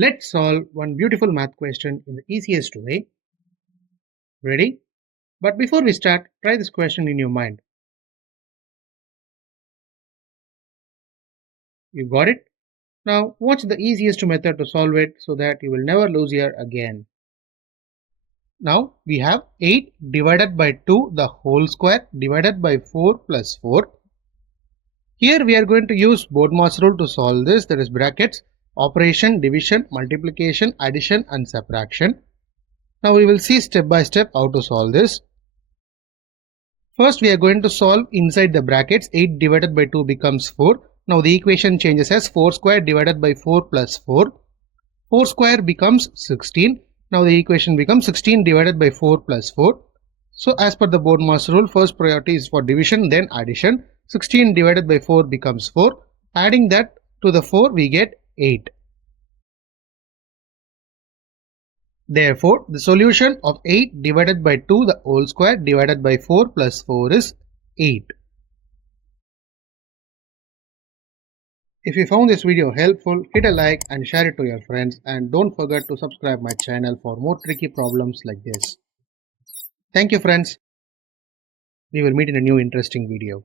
Let's solve one beautiful math question in the easiest way. Ready? But before we start, try this question in your mind. You got it? Now, what's the easiest method to solve it so that you will never lose here again? Now, we have 8 divided by 2 the whole square divided by 4 plus 4. Here we are going to use Bodmas rule to solve this, that is brackets, operation, division, multiplication, addition and subtraction. Now we will see step by step how to solve this. First we are going to solve inside the brackets. 8 divided by 2 becomes 4. Now the equation changes as 4 square divided by 4 plus 4. 4 square becomes 16. Now the equation becomes 16 divided by 4 plus 4. So as per the Bodmas rule, first priority is for division, then addition. 16 divided by 4 becomes 4. Adding that to the 4 we get 8. Therefore, the solution of 8 divided by 2 the whole square divided by 4 plus 4 is 8. If you found this video helpful, hit a like and share it to your friends, and don't forget to subscribe my channel for more tricky problems like this. Thank you friends. We will meet in a new interesting video.